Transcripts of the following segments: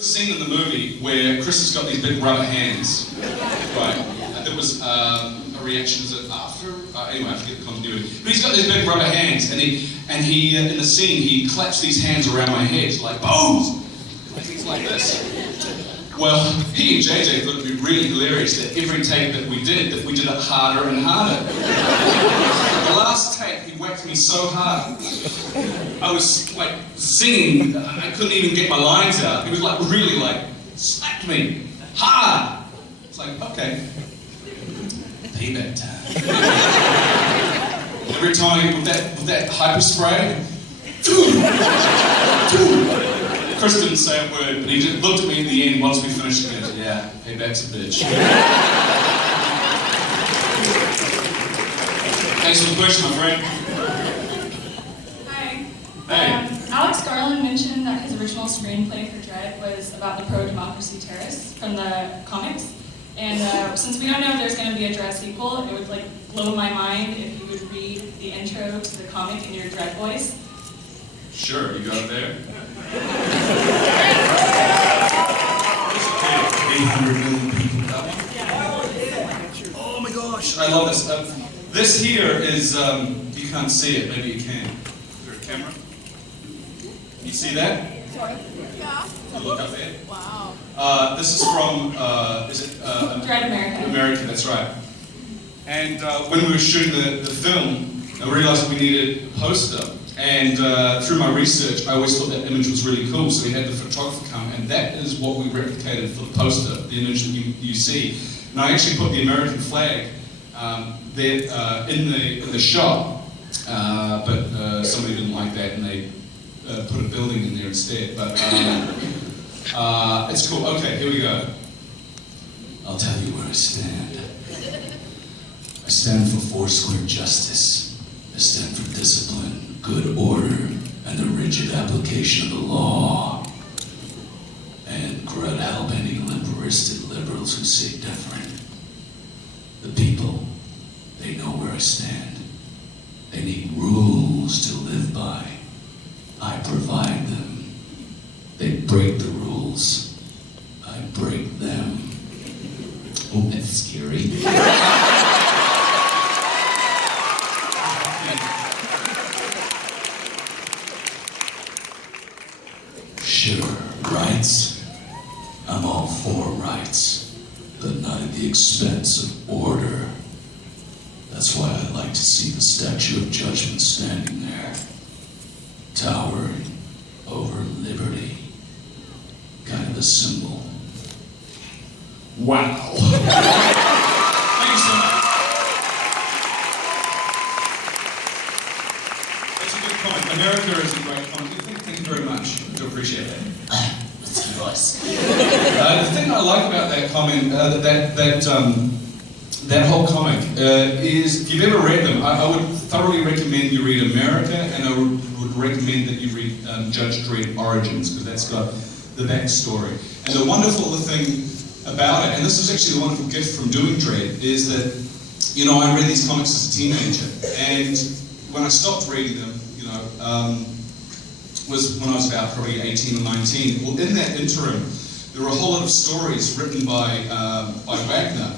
Scene in the movie where Chris has got these big rubber hands, right? There was a reaction, is it after? Anyway, I forget the continuity. But he's got these big rubber hands, and he in the scene, he claps these hands around my head, like, boom! He's like this. Well, he and JJ thought it would be really hilarious that every take that we did it harder and harder. The last take, he whacked me so hard. I was like singing, I couldn't even get my lines out. He was like really like, slapped me hard. It's like, okay, payback time. Every time with that hypospray, Chris didn't say a word, but he just looked at me at the end once we finished it. Yeah, payback's a bitch. Thanks for the question, my friend. Hi. Alex Garland mentioned that his original screenplay for Dredd was about the pro-democracy terrorists from the comics. And since we don't know if there's going to be a Dredd sequel, it would like blow my mind if you would read the intro to the comic in your Dredd voice. Sure, you got it there? 800 million people, that one? Oh my gosh, I love this. This here is, you can't see it, maybe you can. Is there a camera? You see that? Sorry. Yeah. You look up there? Wow. This is from, is it? Dredd America. America, that's right. And when we were shooting the film, I realized we needed a poster. And through my research, I always thought that image was really cool, so we had the photographer come, and that is what we replicated for the poster, the image that you see. And I actually put the American flag there in the shot, but somebody didn't like that, and they put a building in there instead. But it's cool. Okay, here we go. I'll tell you where I stand. I stand for four-square justice. I stand for discipline, good order, and the rigid application of the law. And crud help any limp-wristed liberals who say different. The people, they know where I stand. They need rules to live by. I provide them. They break the rules. I break them. Oh, that's scary. Sure, rights. I'm all for rights, but not at the expense of order. That's why I like to see the Statue of Judgment standing there, towering over liberty. Kind of a symbol. Wow. Thank you so much. That's a good comment. America is a great comment. Thank you very much. I do appreciate that. That's your voice. The thing I like about that comment, that whole comic, is if you've ever read them, I would thoroughly recommend you read America, and I would recommend that you read Judge Dredd Origins, because that's got the backstory. And the wonderful thing about it, and this was actually the wonderful gift from doing Dredd, is that, you know, I read these comics as a teenager, and when I stopped reading them, you know, was when I was about probably 18 or 19. Well, in that interim, there were a whole lot of stories written by Wagner.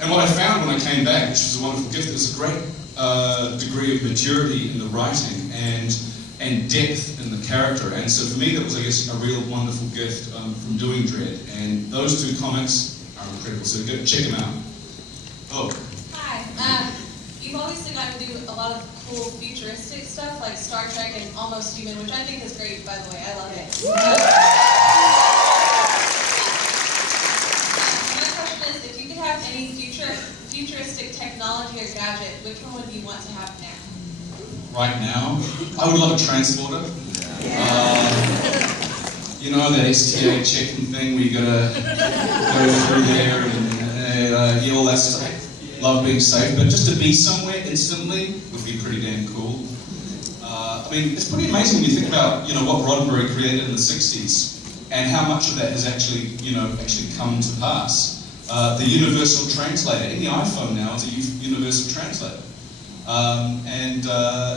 And what I found when I came back, which was a wonderful gift, there was a great degree of maturity in the writing and depth in the character. And so for me, that was, I guess, a real wonderful gift from doing Dredd. And those two comics are incredible, so go check them out. Oh. Hi. You've obviously gotten to do a lot of cool futuristic stuff, like Star Trek and Almost Human, which I think is great, by the way. I love it. My question is, if you could have any futuristic technology or gadget, which one would you want to have now? Right now, I would love a transporter. You know, that STA checking thing where you gotta go through there and all that stuff. Love being safe, but just to be somewhere instantly would be pretty damn cool. I mean, it's pretty amazing when you think about, you know, what Roddenberry created in the 60s and how much of that has actually, you know, come to pass. The universal translator in the iPhone now is a universal translator.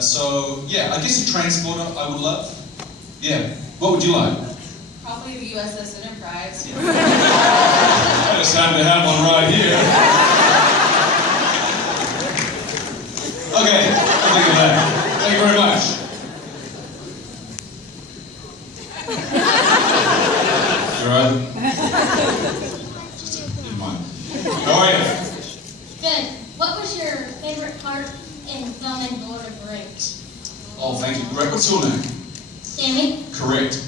So, yeah, I guess a transporter I would love. Yeah. What would you like? Probably the USS Enterprise. I just happen to have one right here. Okay, I'll think of that. Thank you very much. You alright? Just never mind. How are you? Good. What was your favorite part in filming Lord of the Rings? Oh, thank you. Great. What's your name? Sammy? Correct.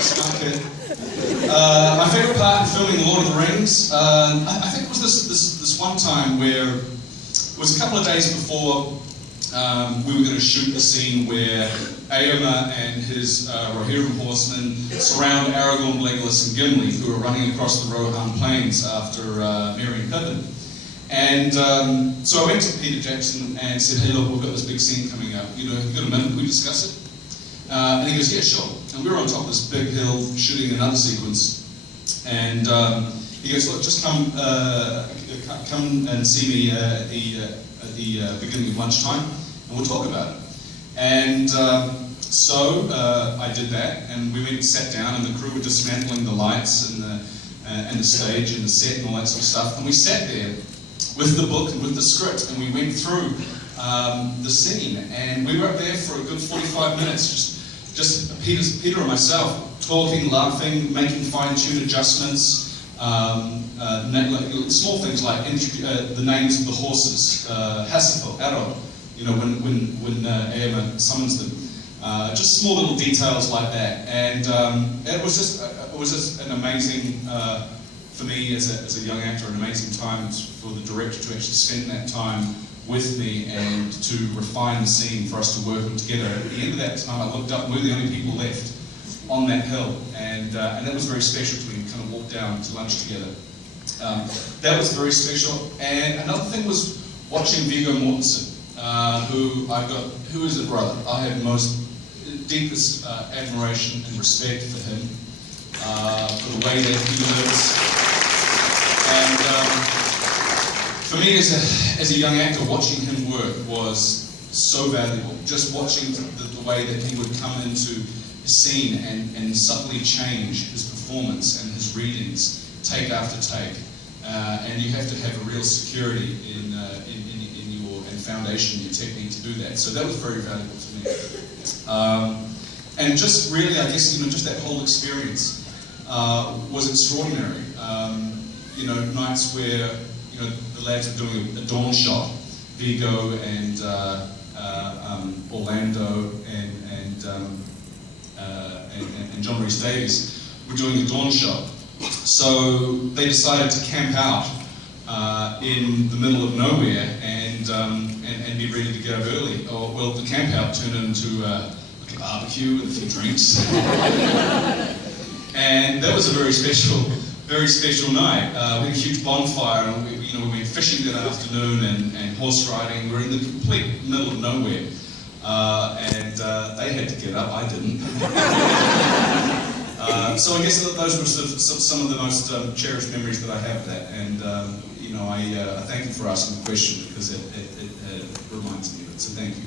Smart kid. My favorite part in filming Lord of the Rings, I think it was this one time where it was a couple of days before we were going to shoot the scene where Éomer and his Rohirrim horsemen surround Aragorn, Legolas, and Gimli, who are running across the Rohan plains after Merry and Pippin. And so I went to Peter Jackson and said, hey look, we've got this big scene coming up, you got a minute, can we discuss it? And he goes, yeah, sure. And we were on top of this big hill shooting another sequence. And he goes, look, just come and see me at the beginning of lunchtime, and we'll talk about it. And so I did that, and we went and sat down, and the crew were dismantling the lights and the stage and the set and all that sort of stuff. And we sat there with the book and with the script, and we went through the scene, and we were up there for a good 45 minutes, just Peter and myself talking, laughing, making fine-tuned adjustments, small things like the names of the horses, Hasselfeld, Arrow, when Éomer summons them. Just small little details like that, and it was just an amazing, for me as a young actor, an amazing time for the director to actually spend that time with me and to refine the scene for us to work them together. At the end of that time, I looked up and we were the only people left on that hill, and that was very special to me. We kind of walked down to lunch together. That was very special. And another thing was watching Viggo Mortensen, who is a brother. I had deepest admiration and respect for him, for the way that he lives. And for me as a young actor, watching him work was so valuable. Just watching the way that he would come into a scene and subtly change his performance and his readings take after take. And you have to have a real security in your foundation, your technique to do that. So that was very valuable to me. And just really, I guess, just that whole experience was extraordinary. Nights where the lads were doing a dawn shot, Viggo and Orlando and John Rhys Davies were doing a dawn shot. So they decided to camp out in the middle of nowhere and be ready to get up early. Well, the camp out turned into a barbecue with a few drinks, and that was a very special night. We had a huge bonfire, and we went fishing that afternoon and horse riding. We were in the complete middle of nowhere, and they had to get up. I didn't. So I guess those were some of the most cherished memories that I have of that, and I thank you for asking the question because it reminds me of it. So thank you.